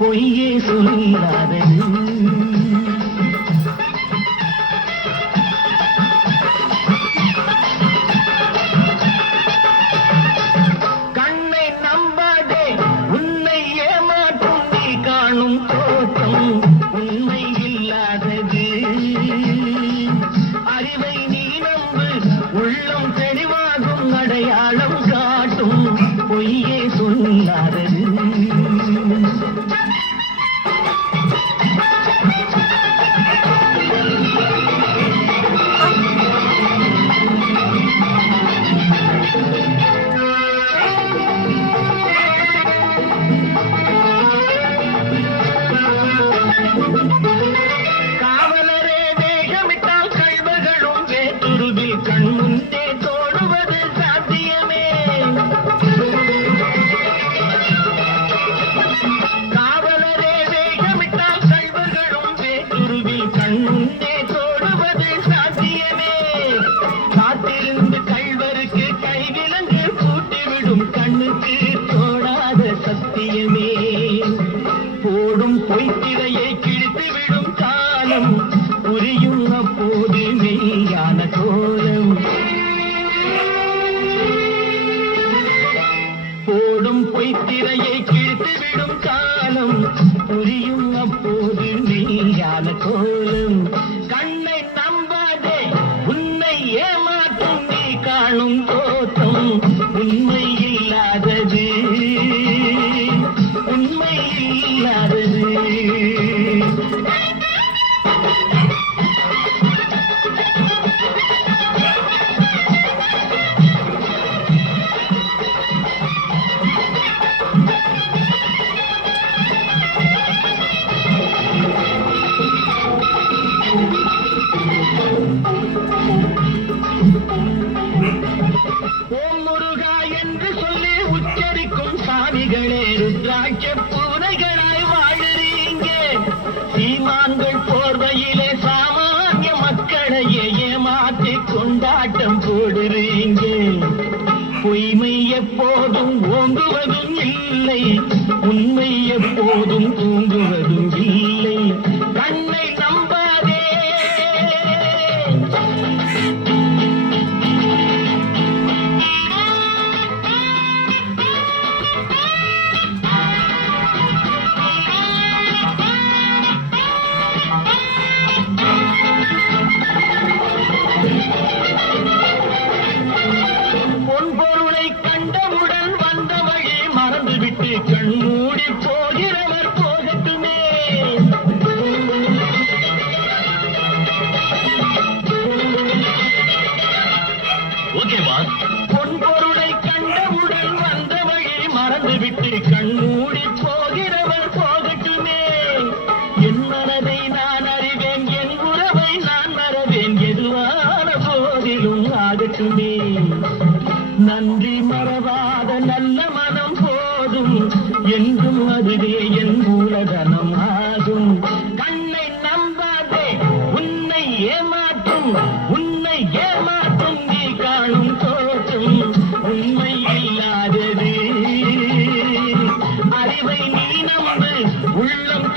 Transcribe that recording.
பொய்யே சொல்லாதது. கண்ணை நம்பாதே, உன்னை ஏமாற்றும் நீ காணும் தோற்றம் உண்மை இல்லாதது. அறிவை நீ நம்பு, உள்ளம் தெளிவாகும், அடையாளம் காட்டும் பொய்யே சொல்லாதது. காவலரே வேகமிட்டால் கள்வர்களும் வேற்றுருவில் கண் முன்னே தோடுவது சாத்தியமே. காவலரே வேகமிட்டால் கள்வர்களும் வேற்றுருவில் கண் முன்னே தோடுவது சாத்தியமே. காத்திருந்து கள்வருக்கு கைவிலங்கு பூட்டிவிடும் கண்ணுக்கு தோடாத சத்தியமே. போடும் பொய்த்திரையை கிழித்துவிடும் காலம் புரியும் அப்போது மெய்யான கோலம். போடும் பொய்த்திரையை கிழித்துவிடும் காலம் புரியும் அப்போது மெய்யான கோலம். கண்ணை நம்பாதே, உன்னை ஏமாற்றும் நீ காணும் தோற்றம் உண்மை இல்லாதது. உண்மை இல்லாதது. ஓம் முருகா என்று சொல்லி உச்சரிக்கும் சாமிகளே, ருத்ராட்ச பூனைகளாய் வாழுறீங்க. சீமான்கள் போர்வையிலே சாமானிய மக்களையே ஏமாற்றி கொண்டாட்டம் போடுறீங்க. பொய்மை எப்போதும் ஓங்குவதும் இல்லை, உண்மை எப்போதும் தூங்குவதும் இல்லை. கண்ணை நம்பாதே. பொன்பொருளை கண்டவுடன் வந்த வழி மறந்துவிட்டு கண்மூடி போகிறவர் போகட்டுமே. ஓகேவா? பொன்பொருளை கண்டவுடன் வந்த வழி மறந்துவிட்டு கண்மூடி போகிறவர் போகட்டுமே. என் மனதை நான் அறிவேன், என் உறவை நான் மறவேன், எதுவான போதிலும் ஆகட்டுமே. நன்றி மறவாத நல்ல மனம் போதும், என்றும் அதுவே என் மூலதனம் ஆகும். கண்ணை நம்பாதே, உன்னை ஏமாற்றும் உன்னை ஏமாற்றும் நீ காணும் தோற்றம் உண்மை இல்லாதது. அறிவை நீ நம்பு, உள்ளம்